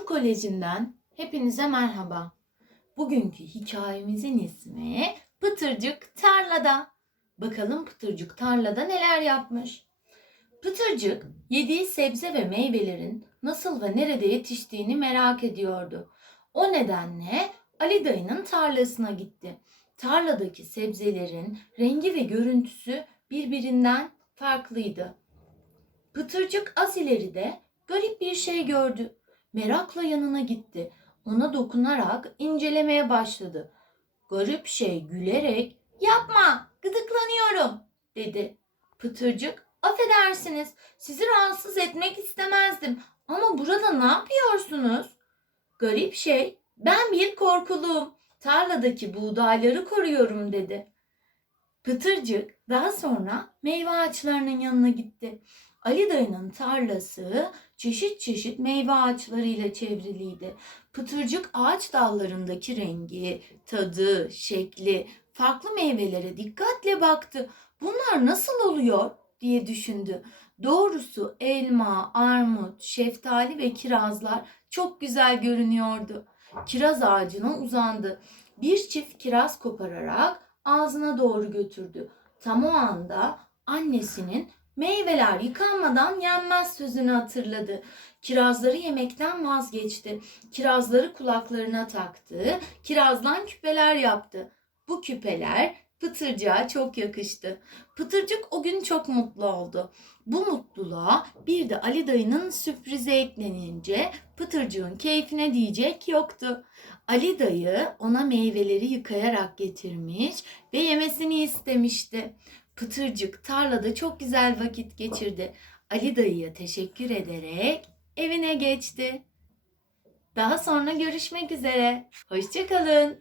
Nur Koleji'nden hepinize merhaba. Bugünkü hikayemizin ismi Pıtırcık Tarlada. Bakalım Pıtırcık tarlada neler yapmış. Pıtırcık yediği sebze ve meyvelerin nasıl ve nerede yetiştiğini merak ediyordu. O nedenle Ali dayının tarlasına gitti. Tarladaki sebzelerin rengi ve görüntüsü birbirinden farklıydı. Pıtırcık az ileride garip bir şey gördü. Merakla yanına gitti. Ona dokunarak incelemeye başladı. Garip şey gülerek "Yapma, gıdıklanıyorum." dedi. Pıtırcık "Affedersiniz, sizi rahatsız etmek istemezdim ama burada ne yapıyorsunuz?" Garip şey "Ben bir korkuluğum. Tarladaki buğdayları koruyorum." dedi. Pıtırcık daha sonra meyve ağaçlarının yanına gitti. Ali dayının tarlası çeşit çeşit meyve ağaçlarıyla çevriliydi. Pıtırcık ağaç dallarındaki rengi, tadı, şekli, farklı meyvelere dikkatle baktı. Bunlar nasıl oluyor diye düşündü. Doğrusu elma, armut, şeftali ve kirazlar çok güzel görünüyordu. Kiraz ağacına uzandı. Bir çift kiraz kopararak ağzına doğru götürdü. Tam o anda annesinin meyveler yıkanmadan yenmez sözünü hatırladı. Kirazları yemekten vazgeçti. Kirazları kulaklarına taktı. Kirazdan küpeler yaptı. Bu küpeler Pıtırcığa çok yakıştı. Pıtırcık o gün çok mutlu oldu. Bu mutluluğa bir de Ali dayının sürprize eklenince Pıtırcığın keyfine diyecek yoktu. Ali dayı ona meyveleri yıkayarak getirmiş ve yemesini istemişti. Pıtırcık tarlada çok güzel vakit geçirdi. Ali dayıya teşekkür ederek evine geçti. Daha sonra görüşmek üzere. Hoşçakalın.